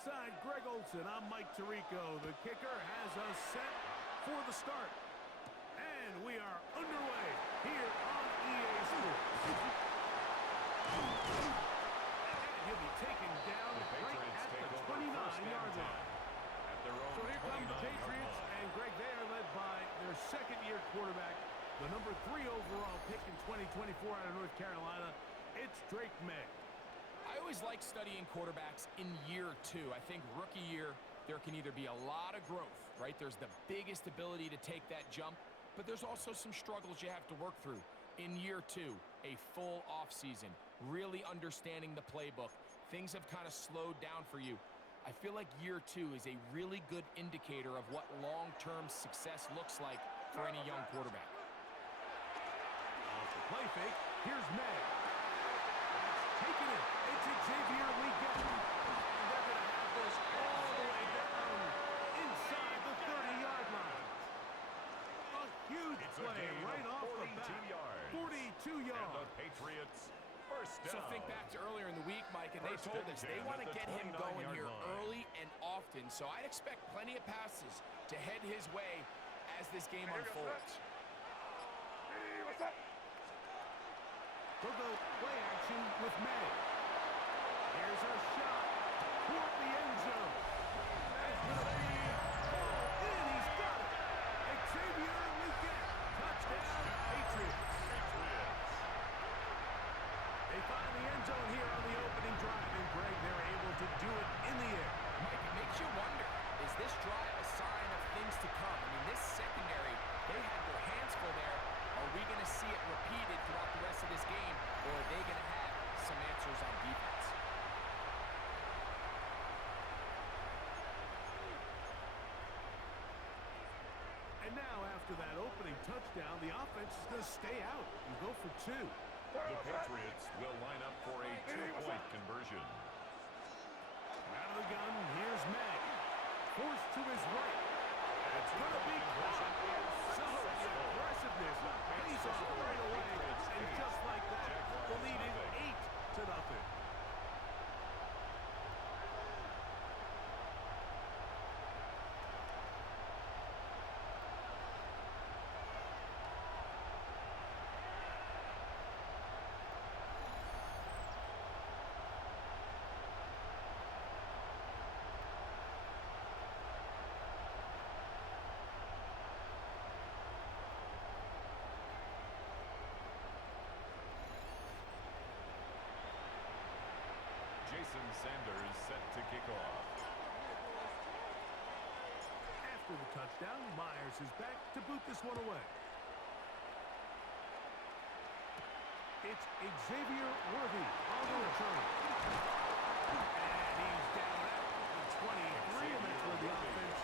Alongside Greg Olson, I'm Mike Tirico. The kicker has us set for the start. And we are underway here on EA Sports. And he'll be taken down right at the 29-yard line. So here come the Patriots, and Greg, they are led by their second-year quarterback, the number 3 overall pick in 2024 out of North Carolina. It's Drake May. I always like studying quarterbacks in year 2. I think rookie year, there can either be a lot of growth, right? There's the biggest ability to take that jump, but there's also some struggles you have to work through. In year 2, a full offseason, really understanding the playbook. Things have kind of slowed down for you. I feel like year 2 is a really good indicator of what long-term success looks like for any young quarterback. Off the play fake, here's May. Taking it, it's Xavier Weekend. And they're going to have this all the way down inside the 30-yard line. A huge play right off the bat. 42 yards. And the Patriots first down. So think back to earlier in the week, Mike, and they told us they want to get him going here early and often. So I'd expect plenty of passes to head his way as this game unfolds. They'll go play action with May. Here's a shot toward the end zone. That is going to be ball in. He's got it. Xavier Weekend. Touchdown, Patriots. They find the end zone here on the opening drive, and Greg, they're able to do it in the air. Mike, it makes you wonder, is this drive a sign of things to come? I mean, this secondary, they had their hands full there. Are we going to see it repeated throughout the rest of this game, or are they going to have some answers on defense? And now, after that opening touchdown, the offense is going to stay out and go for 2. The Patriots will line up for a 2-point conversion. Out of the gun, here's May. Forced to his right. It's going to be caught. So the aggressiveness pays off right away. And just like that, the lead is 8-0. Sanders set to kick off. After the touchdown, Myers is back to boot this one away. It's Xavier Worthy on the return. And he's down at the 23, and that's where the offense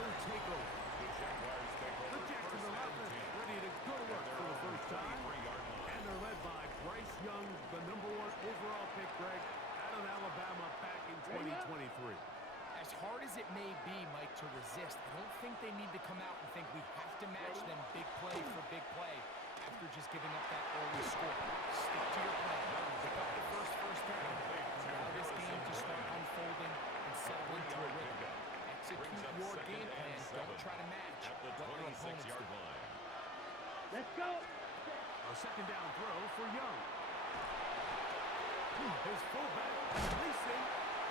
will take over. The Jaguars take over. The Jacksonville offense ready to go to work for the first time. And they're led by Bryce Young, the number 1 overall pick, Greg, of Alabama back in 2023. As hard as it may be, Mike, to resist, I don't think they need to come out and think we have to match them big play for big play after just giving up that early score. Stick to your plan. Pick up the first down. Allow this game to start unfolding and settle into a rhythm. Execute your game plan. Don't try to match what your opponents do. Let's go. A second down throw for Young. His fullback releasing,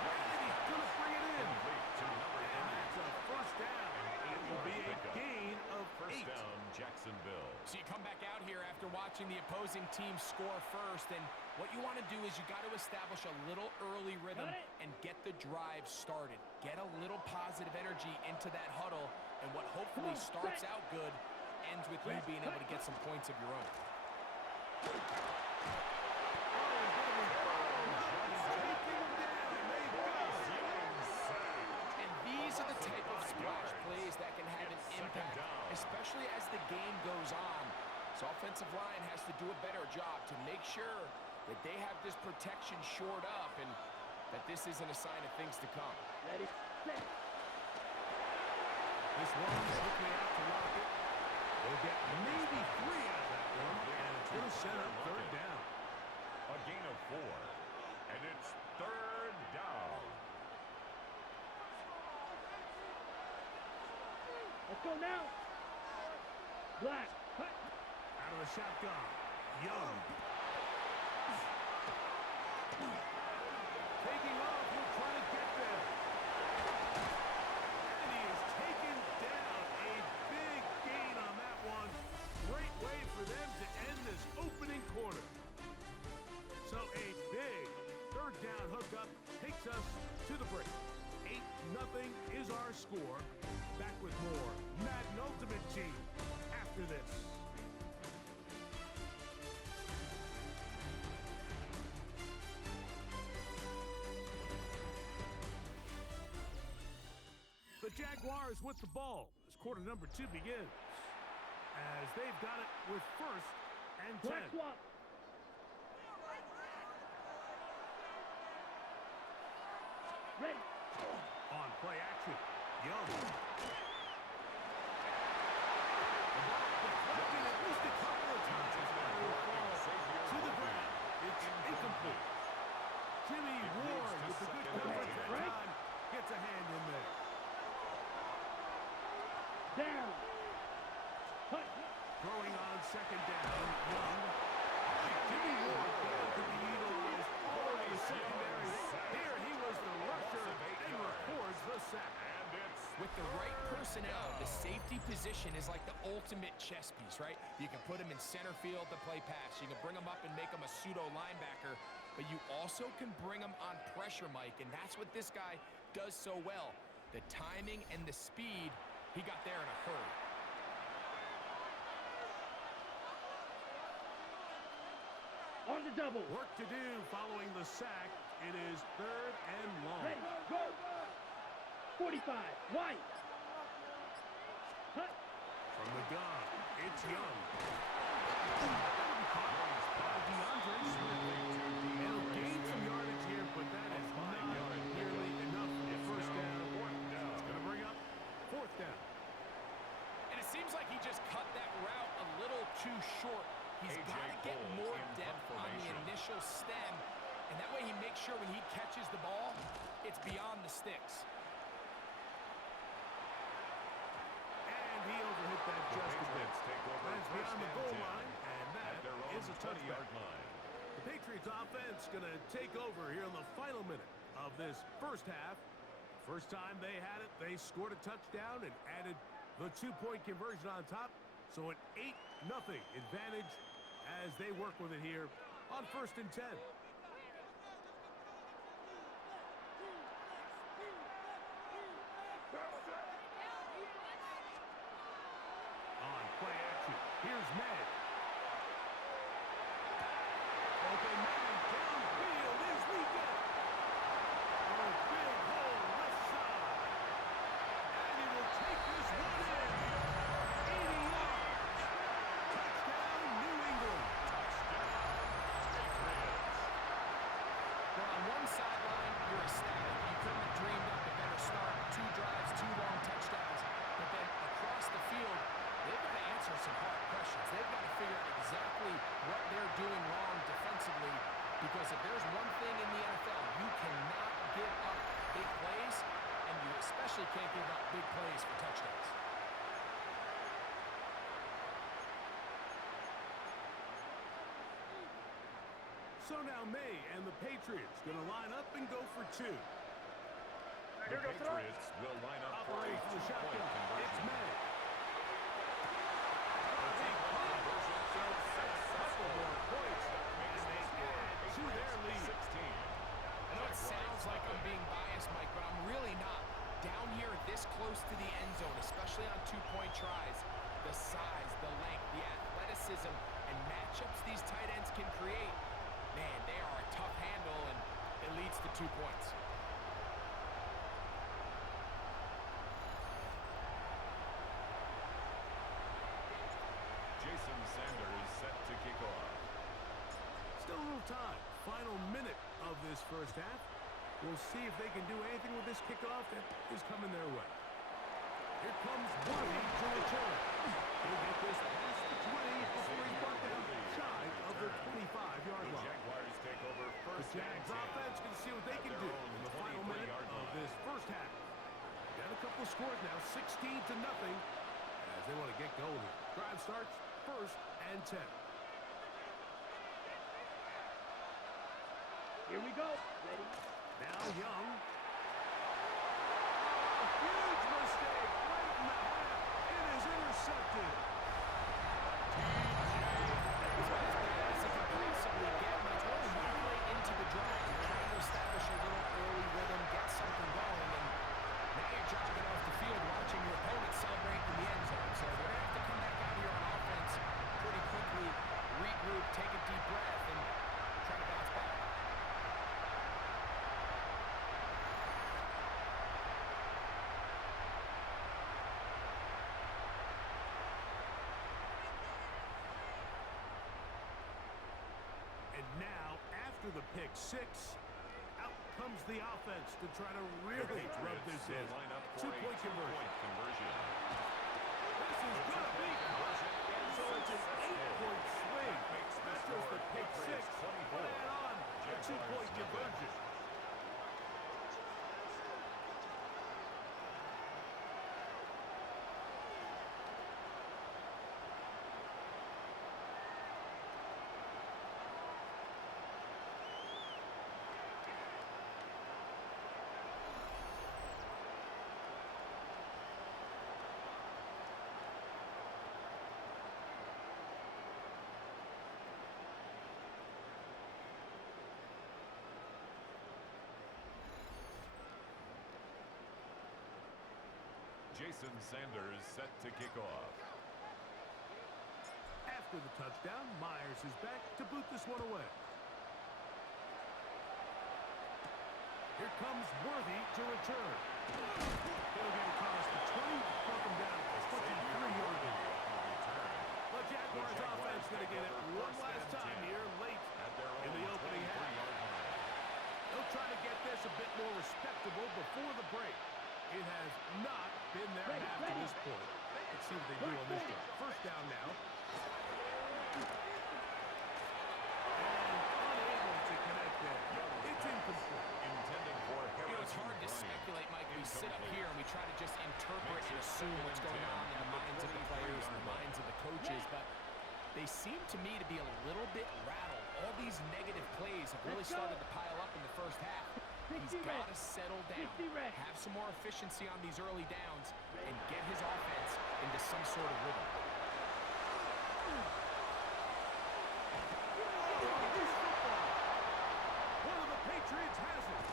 and he's going to bring it in. And that's a first down. It will be a gain of 8. First down, Jacksonville. So you come back out here after watching the opposing team score first, and what you want to do is you got to establish a little early rhythm and get the drive started. Get a little positive energy into that huddle, and what hopefully starts out good ends with you being able to get some points of your own. Plays that can have an impact, especially as the game goes on. So offensive line has to do a better job to make sure that they have this protection shored up and that this isn't a sign of things to come. Ready, set. This one quickly out to Lockett. They'll get maybe 3 out of that one, and it's going to set up third down. A gain of 4, and it's third down. go now. Black. Cut. Out of the shotgun. Young. Taking off. He'll try to get there. And he is taken down. A big gain on that one. Great way for them to end this opening quarter. So a big third down hookup takes us to the break. 8-0 is our score. Back with more Madden Ultimate Team after this. The Jaguars with the ball as quarter number 2 begins. As they've got it with first and 10. Black swap. Ready. On play action. Young. The ball deflected at least a couple of times. And will fall to the ground. It's incomplete. Jimmy Ward with the good coverage that time gets a hand in there. Down. Cut. Throwing on second down. Young. Jimmy Ward could be utilized all over the secondary. Here he was the rusher and records the sack. With the right personnel, the safety position is like the ultimate chess piece, right? You can put him in center field to play pass. You can bring him up and make him a pseudo linebacker, but you also can bring him on pressure, Mike, and that's what this guy does so well. The timing and the speed, he got there in a hurry. On the double. Work to do following the sack. It is third and long. Ready. Go. 45. White. Cut. From the gun, it's Young. By DeAndre Swift. He'll gain some yardage here, but that is not nearly enough for the first down. It's going to bring up fourth down. And it seems like he just cut that route a little too short. He's got to get more depth on the initial stem, and that way he makes sure when he catches the ball, it's beyond the sticks. And he overhit that just a bit. That's beyond the goal line, and that is a touchback. The Patriots offense going to take over here in the final minute of this first half. First time they had it, they scored a touchdown and added the 2-point conversion on top. So an 8-0 advantage as they work with it here on first and 10. On play action, here's Madden. Open man downfield is we get it. A big hole left side. And he will take this one in. 80 yards. Touchdown, New England. Well, on one sideline, you're ecstatic. You couldn't have dreamed up a better start. 2 drives, 2 long touchdowns. But then across the field, they've got to answer some hard questions. They've got to figure out exactly what they're doing wrong defensively, because if there's one thing in the NFL, you cannot give up big plays, and you especially can't give up big plays for touchdowns. So now May and the Patriots going to line up and go for 2. The Patriots will line up for a Operates the 2-point shotgun. It's conversion. May. Couple more points, and they add to their lead. I know it sounds like I'm being biased, Mike, but I'm really not. Down here this close to the end zone, especially on 2-point tries, the size, the length, the athleticism, and matchups these tight ends can create, man, they are a tough handle, and it leads to 2 points. Jason Sanders set to kick off. Still a little time. Final minute of this first half. We'll see if they can do anything with this kickoff that is coming their way. Here comes Worthy to return. He'll get this past the 20 before he's brought down shy of the 25-yard line. Jaguars take over The first Jags and 10. offense can see what they can do in the final minute of this first half. Got a couple of scores now, 16-0. as they want to get going here. Drive starts, 1st and 10. Here we go. Ready? Now Young. A huge mistake right in the half. It is intercepted. As bad as it can possibly get, and it's really one play into the drive. You're trying to establish a little early rhythm, get something going, and now you're jogging off the field watching your opponent celebrate in the end zone. So they're going to have to come back out here on offense pretty quickly, regroup, take a deep breath, and try to bounce back. And now, after the pick six, out comes the offense to try to really rub this in. Line up for a Two-point two-point conversion. conversion. This is going to be caught. So it's an 8-point swing. Not just the pick six, but add on a 2-point conversion. Jason Sanders set to kick off. After the touchdown, Myers is back to boot this one away. Here comes Worthy to return. He'll get across the 20, knock him down at the 23-yard line. The Jaguars offense going to get it one last time here late in the opening half. They'll try to get this a bit more respectable before the break. It has not been their half to this point. Let's see what they do on this one. 1st down now. And unable to connect there. It's incomplete. Intended for It's hard to speculate, Mike. We sit up here and we try to just interpret and assume what's going on in the minds of the players and the minds of the coaches, but they seem to me to be a little bit rattled. All these negative plays have really started to pile up in the first half. He's got to settle down, have some more efficiency on these early downs, and get his offense into some sort of rhythm. One of the Patriots has it.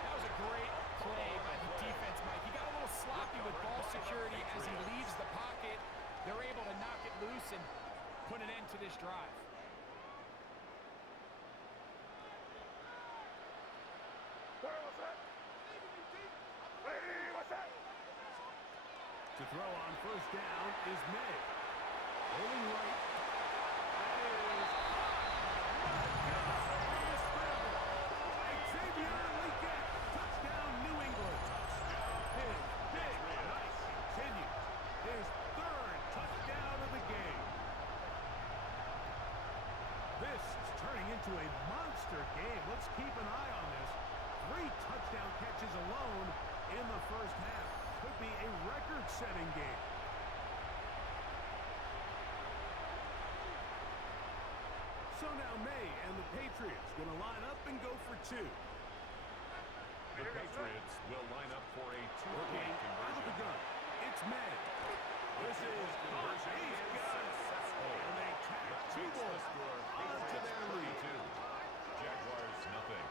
That was a great play by the defense, Mike. He got a little sloppy with ball security as he leaves the pocket. They're able to knock it loose and put an end to this drive. To throw on 1st down is May. Rolling right. That is... Xavier Leggett. Touchdown, New England. Big, nice. Continues. His 3rd touchdown of the game. This is turning into a monster game. Let's keep an eye on this. 3 touchdown catches alone in the first half. Could be a record-setting game. So now May and the Patriots going to line up and go for 2. The Patriots will line up for a two-point Out of the conversion. gun. It's May. This is conversion. He's got it. And they tack 2 more onto their lead. Jaguars nothing.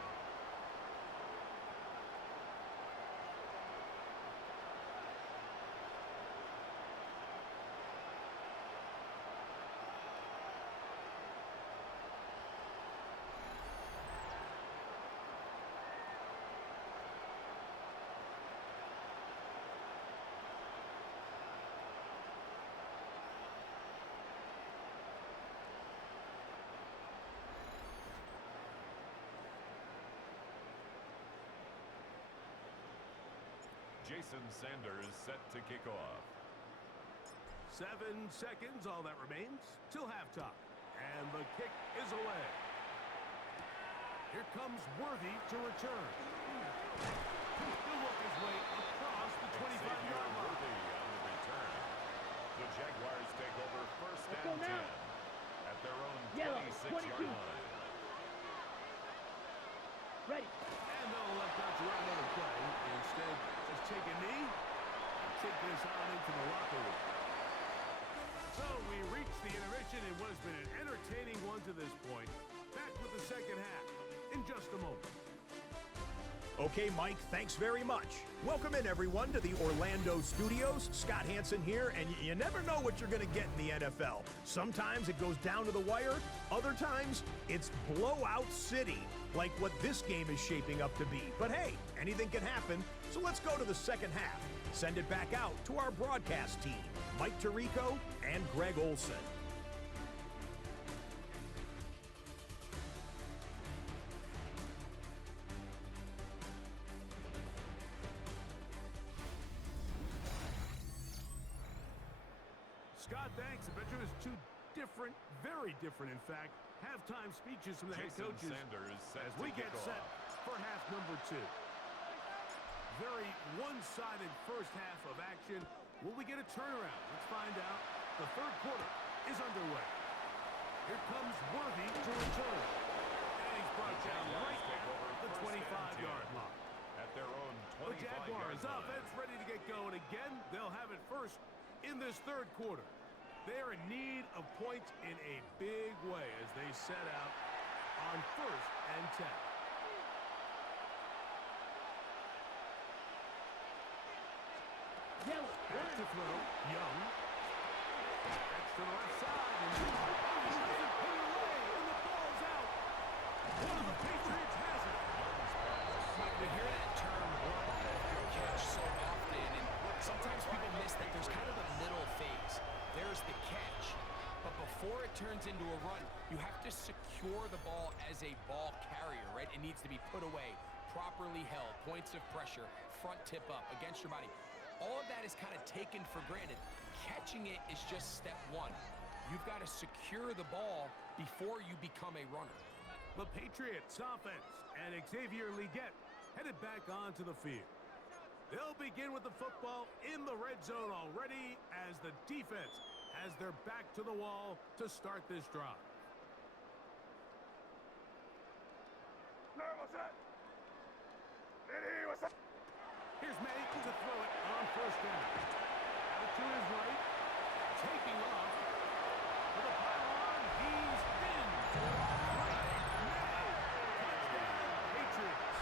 Jason Sanders set to kick off. 7 seconds, all that remains, till halftime. And the kick is away. Here comes Worthy to return. He'll work his way across the 25-yard line. Worthy on the return. The Jaguars take over first Let's go and 10 now. at their own Yellow, 26-yard 22. line. Ready. And they'll elect not to run another play. Instead, just take a knee and take this on into the locker room. So we reach the intermission in what has been an entertaining one to this point. Back with the second half in just a moment. Okay, Mike, thanks very much. Welcome in, everyone, to the Orlando studios. Scott Hansen here, and you never know what you're going to get in the NFL. Sometimes it goes down to the wire. Other times, it's blowout city, like what this game is shaping up to be. But hey, anything can happen, so let's go to the second half. Send it back out to our broadcast team, Mike Tirico and Greg Olson. Scott, thanks. I bet you it was two different, very different, in fact, halftime speeches from the head Jason coaches Sanders set as to we get kick set off. for half number 2. Very one-sided first half of action. Will we get a turnaround? Let's find out. The third quarter is underway. Here comes Worthy to return. And he's brought down right at the 25-yard line. At their own The 25-yard Jaguars line. offense ready to get going again. They'll have it first in this third quarter. They're in need of points in a big way as they set out on first and 10. Yellow. Back to throw. Young. Back to the left side. And he doesn't put it away. And the ball's out. One of the Patriots has it. Mike, we hear that term run after catch so often, and sometimes people miss that there's kind of a middle phase. There's the catch, but before it turns into a run, you have to secure the ball as a ball carrier, right? It needs to be put away, properly held, points of pressure, front tip up against your body. All of that is kind of taken for granted. Catching it is just step one. You've got to secure the ball before you become a runner. The Patriots offense and Xavier Leggett headed back onto the field. They'll begin with the football in the red zone already as the defense has their back to the wall to start this drive. Here's May to throw it on first down. Out to his right, taking off. For the pylon, he's in. Right. May. Touchdown, Patriots.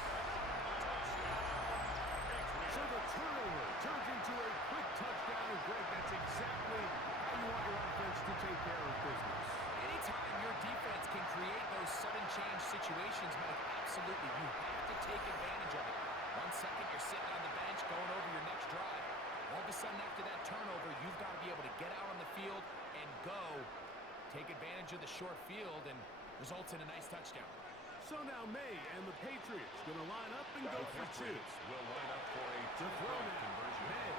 So the turnover turns into a quick touchdown. And Greg, that's exactly how you want your offense to take care of business. Anytime your defense can create those sudden change situations, Mike, absolutely, you have to take advantage of it. 1 second, you're sitting on the bench going over your next drive. All of a sudden, after that turnover, you've got to be able to get out on the field and go. Take advantage of the short field and results in a nice touchdown. So now May and the Patriots going to line up and go The for 2. Patriots will line up for a To throw two-point now, conversion. May.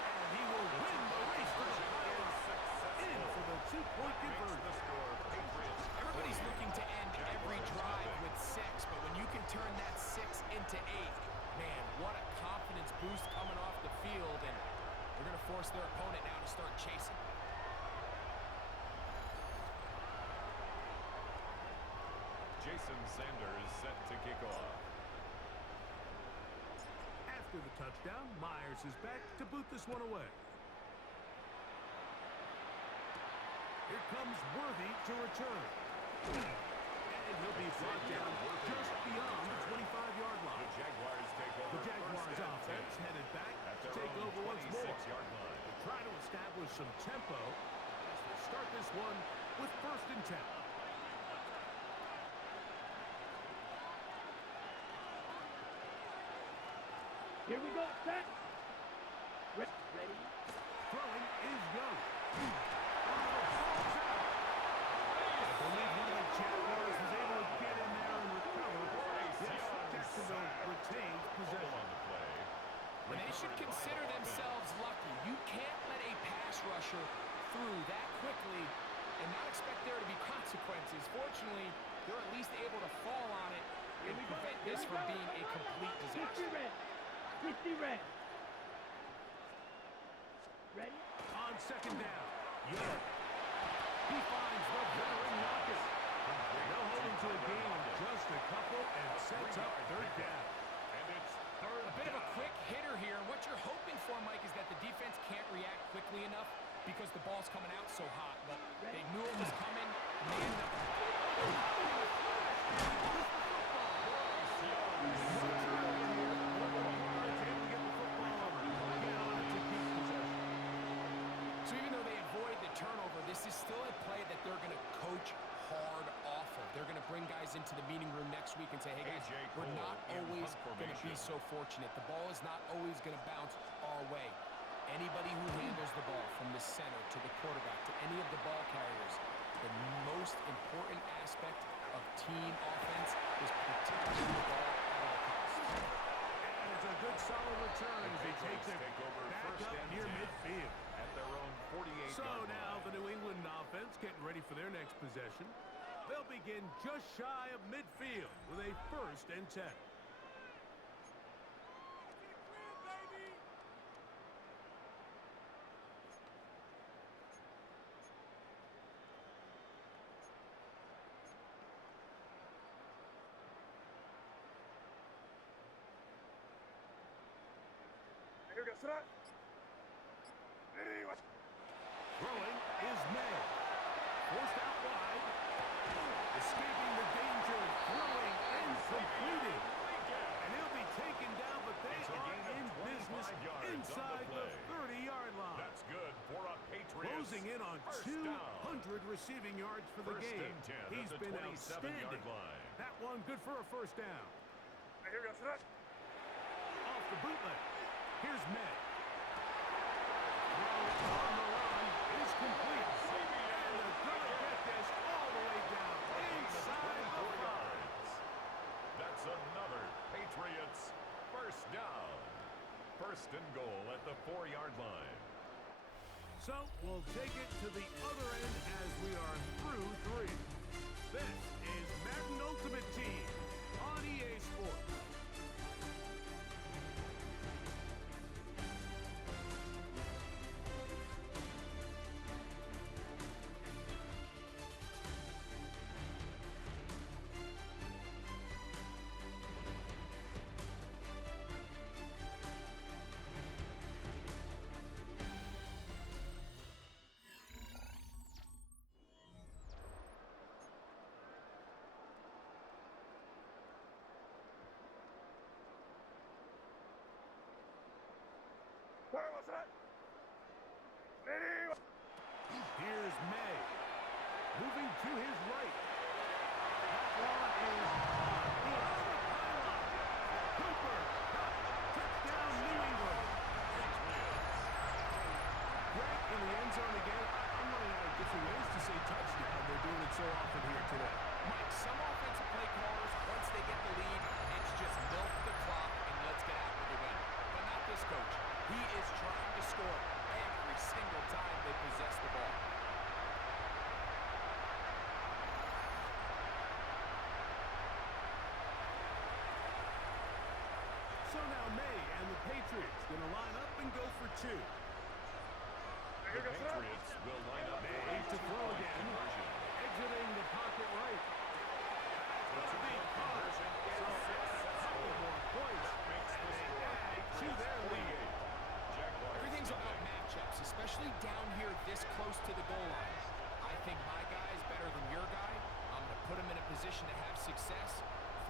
And he will win the race to the pylon. In for the 2-point Makes conversion. the score Patriots. Everybody's looking to end every drive with 6, but when you can turn that 6 into 8, man, what a confidence boost coming off the field, and they're going to force their opponent now to start chasing. Jason Sanders set to kick off. After the touchdown, Myers is back to boot this one away. Here comes Worthy to return. And he'll be brought down just beyond the 25-yard The line. Jaguars take over The Jaguars first and offense 10 headed back at to their take own over once more. 26-yard line. Try to establish some tempo as they start this one with first and 10. Here we go. Set. Ready. Throwing is Young. I believe one of the Jaguars was able to get in there and recover. Yes, Jacksonville retains possession. On the play. And they should consider themselves lucky. You can't let a pass rusher through that quickly and not expect there to be consequences. Fortunately, they're at least able to fall on it and prevent this from being a complete Get disaster. you ready. 50 red. Ready? On second down, Young. He finds the veteran Knocker. They'll hold him to a gain of just a couple and sets up third down. And it's third A bit of a down. quick hitter here. What you're hoping for, Mike, is that the defense can't react quickly enough because the ball's coming out so hot. But they knew it was coming, and they ended up... So even though they avoid the turnover, this is still a play that they're going to coach hard off of. They're going to bring guys into the meeting room next week and say, hey, guys, A.J. we're Cole not in always punt going to be formation. so fortunate. The ball is not always going to bounce our way. Anybody who handles the ball from the center to the quarterback to any of the ball carriers, the most important aspect of team offense is protecting the ball at all costs. And it's a good solid return as he takes it Take over back first up and near 10 midfield. at their own 48-yard So line. now the New England offense getting ready for their next possession. They'll begin just shy of midfield with a first and 10. Throwing is May. Forced out wide. Escaping the danger. Throwing and completing. And he'll be taken down, but they It's a are gain of in 25 business yards on the inside the play. 30-yard line. That's good for a Patriots. Closing in on First 200 down. receiving yards for the First game. and 10 at He's the been 27-yard outstanding. line. That one good for a first down. Off the bootleg. Here's May. Throw on the run is complete. And they're going to get this all the way down inside the 4 5. yards. That's another Patriots first down. First and goal at the 4-yard line. So we'll take it to the other end as we are through 3. This is Madden Ultimate Team on EA Sports. Here's May. Moving to his right. That one is Cooper. Touchdown, New England. Greg in the end zone again. I'm running out of different ways to say touchdown. They're doing it so often here today. Mike, some offensive play callers, once they get the lead, it's just milk the clock and let's get out with the win. But not this coach. He is trying to score every single time they possess the ball. So now May and the Patriots going to line up and go for 2. The Patriots will line up for May a to throw two-point again. conversion. Exiting the pocket right. The That's two-point big caught. conversion So is a couple successful. more points. Makes the And they score add to Patriots their lead. 48. Jaguars Everything's about nothing. matchups, especially down here this close to the goal line. I think my guy is better than your guy. I'm going to put him in a position to have success,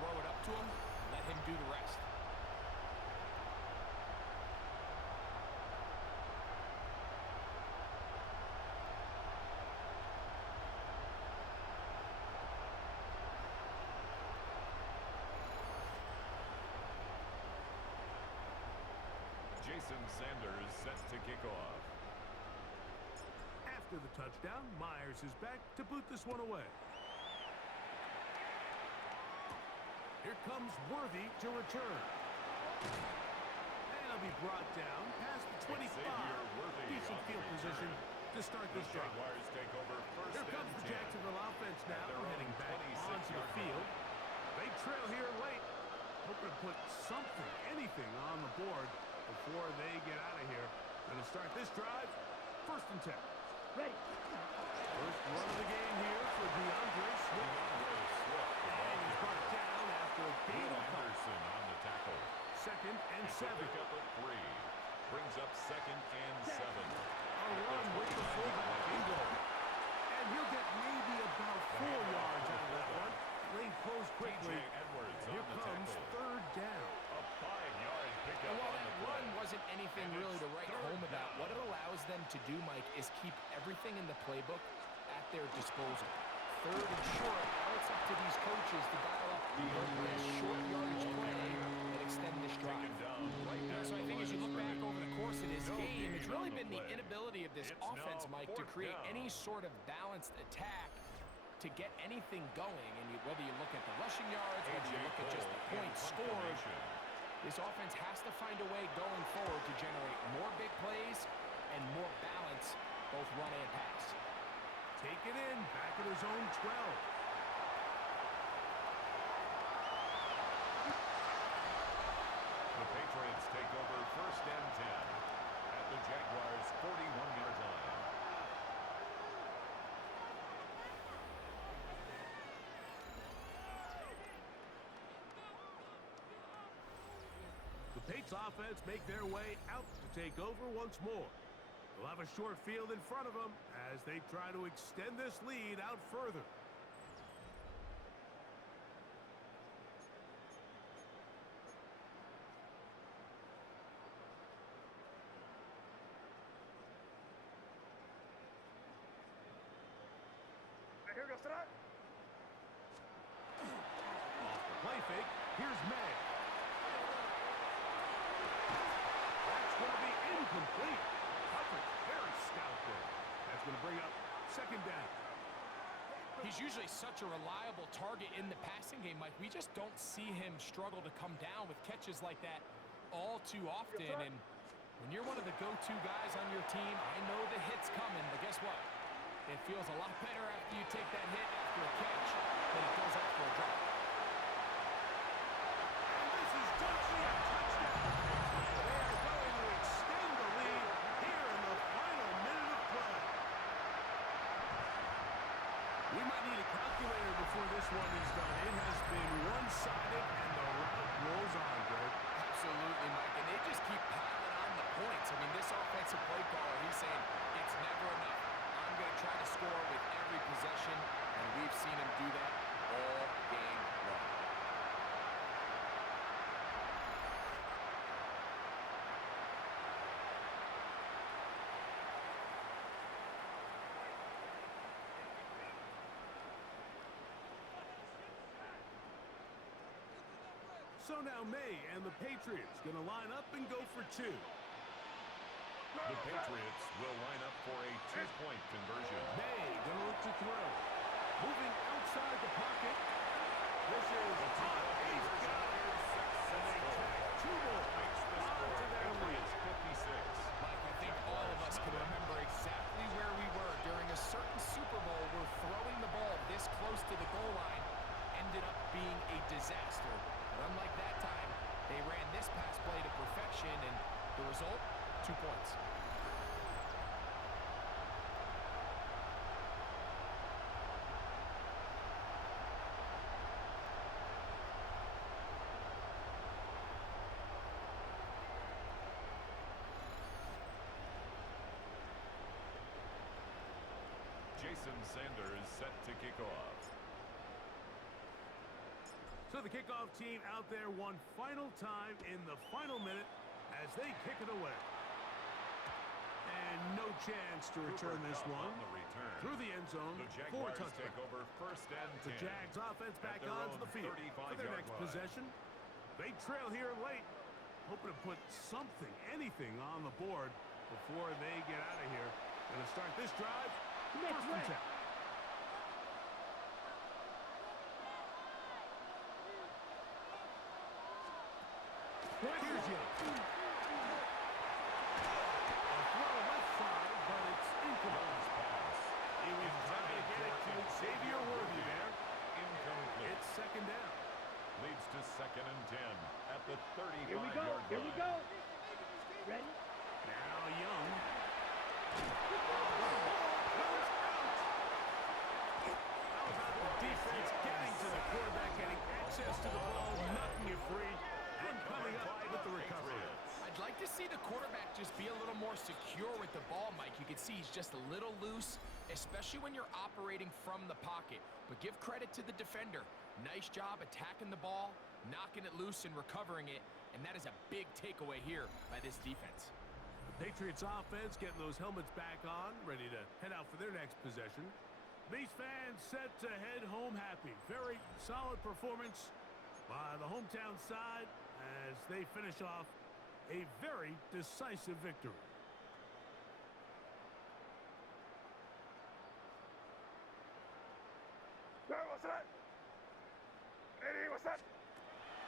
throw it up to him, and let him do the rest. Jason Sanders set to kick off. After the touchdown, Myers is back to boot this one away. Here comes Worthy to return. And he'll be brought down past the 25. Xavier Worthy Decent on the field position return. to start The this drive. Jaguars take over first Here comes and the 10. Jacksonville offense now, At their own heading back onto the 26-yard line. field. They trail here late. hoping to put something, anything on the board before they get out of here. Going to start this drive, 1st and 10. Ready. First run of the game here for DeAndre Swift. And he's brought down after a gain of Anderson on the tackle. 2nd and 7. Pick up a 3. Brings up 2nd and 7. A run with the fullback in goal. And he'll get maybe about 4 yards out of that one. Lane closed quickly. Edwards Here on the comes tackle. 3rd down. A 5-yard And pickup while on that the play. run wasn't anything really to write home about, what it allows them to do, Mike, is keep everything in the playbook at their disposal. 3rd and short, now it's up to these coaches to dial up the short yardage play and extend this drive. Taken down right down So I the think as you line look of back scrimmage. over the course of this No game, gain it's really on the been the play. inability of this It's offense, now Mike, to 4th create down. any sort of balanced attack to get anything going. And whether you look at the rushing yards, whether you look at just the points scored, this offense has to find a way going forward to generate more big plays and more balance, both run and pass. Take it in, back at his own 12. The Patriots take over 1st and 10 at the Jaguars' 41-yard line. The Patriots offense make their way out to take over once more. They'll have a short field in front of them as they try to extend this lead out further. Off the play fake, here's May. That's going to be incomplete. Coverage, very stout there. That's going to bring up 2nd down. He's usually such a reliable target in the passing game, Mike. We just don't see him struggle to come down with catches like that all too often. And when you're one of the go-to guys on your team, I know the hit's coming, but guess what? It feels a lot better after you take that hit after a catch than it does after a drop. And this is Dutchy, a touchdown. They are going to extend the lead here in the final minute of play. We might need a calculator before this one is done. It has been one-sided, and the route rolls on, Greg. Absolutely, Mike, and they just keep piling on the points. I mean, this offensive play caller, he's saying it's never enough. I'm going to try to score with every possession, and we've seen him do that all game long. So now May and the Patriots going to line up and go for 2. The Patriots will line up for a 2-point conversion. May going to look to throw. Moving outside the pocket. This is hot. He's got it. And they tack 2 more onto their lead. 56. Mike, I think all of us can remember exactly where we were during a certain Super Bowl where throwing the ball this close to the goal line ended up being a disaster. But unlike that time, they ran this pass play to perfection, and the result, 2 points. Jason Sanders set to kick off. So the kickoff team out there one final time in the final minute as they kick it away. And no chance to return this one. On the return. Through the end zone The for a Jaguars take touchdown. over 1st and 10. The Jags offense back their onto own the field for their 35-yard next line. possession. They trail here late, hoping to put something, anything on the board before they get out of here. Going to start this drive, 1st and 10. Here's Young. A throw left side, but it's incomplete. He was trying to get it to Xavier Worthy there. Incomplete. It's 2nd down. Leads to 2nd and 10. access to the ball, knocking it free, and coming up with the recovery. I'd like to see the quarterback just be a little more secure with the ball, Mike. You can see he's just a little loose, especially when you're operating from the pocket. But give credit to the defender. Nice job attacking the ball, knocking it loose and recovering it, and that is a big takeaway here by this defense. The Patriots offense getting those helmets back on, ready to head out for their next possession. These fans set to head home happy. Very solid performance by the hometown side as they finish off a very decisive victory. What's that? Eddie, what's that?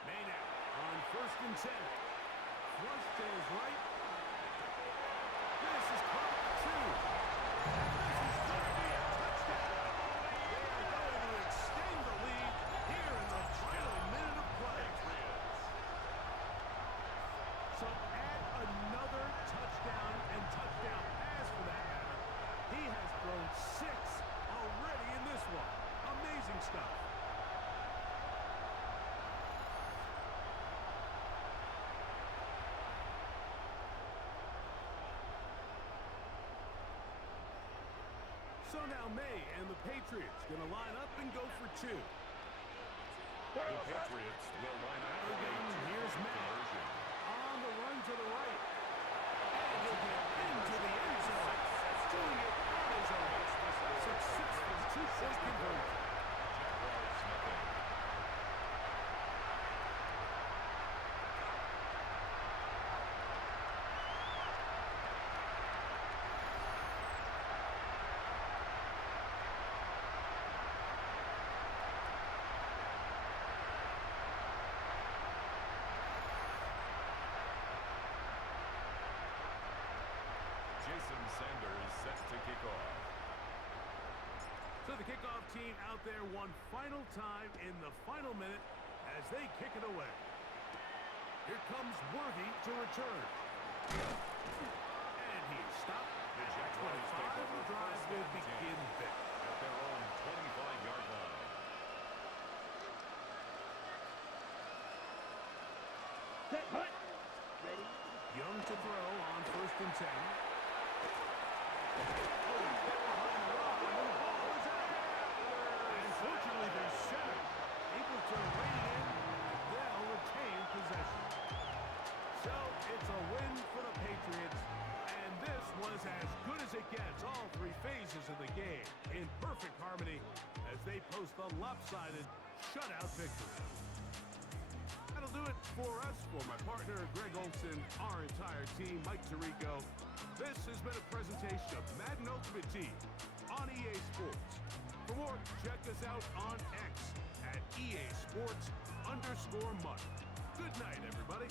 Maynard on 1st and 10. Flush to his right. This is caught 2. This is going to be a touchdown. They are going to extend the lead here in the final minute of play. So add another touchdown and touchdown pass for that matter. He has thrown 6 already in this one. Amazing stuff. So now May and the Patriots going to line up and go for 2. The Patriots will line up for a Here's May on the run to the right. And he'll get into the end zone. Doing it on his own. Successful 2-point conversion. Jaguars nothing. Jason Sanders set to kick off. So the kickoff team out there one final time in the final minute as they kick it away. Here comes Worthy to return. And he's stopped. The Jaguars take 25 over drive first will and 10 begin there. at their own 25-yard line. Set, hut. Ready. Young to throw on 1st and 10. And fortunately, their center able to rein in. They'll retain possession. So it's a win for the Patriots, and this was as good as it gets. All 3 phases of the game in perfect harmony as they post a lopsided shutout victory. That'll do it for us. For my partner, Greg Olson, our entire team, Mike Tirico, this has been a presentation of Madden Ultimate Team on EA Sports. For more, check us out on X at EA Sports _money. Good night, everybody.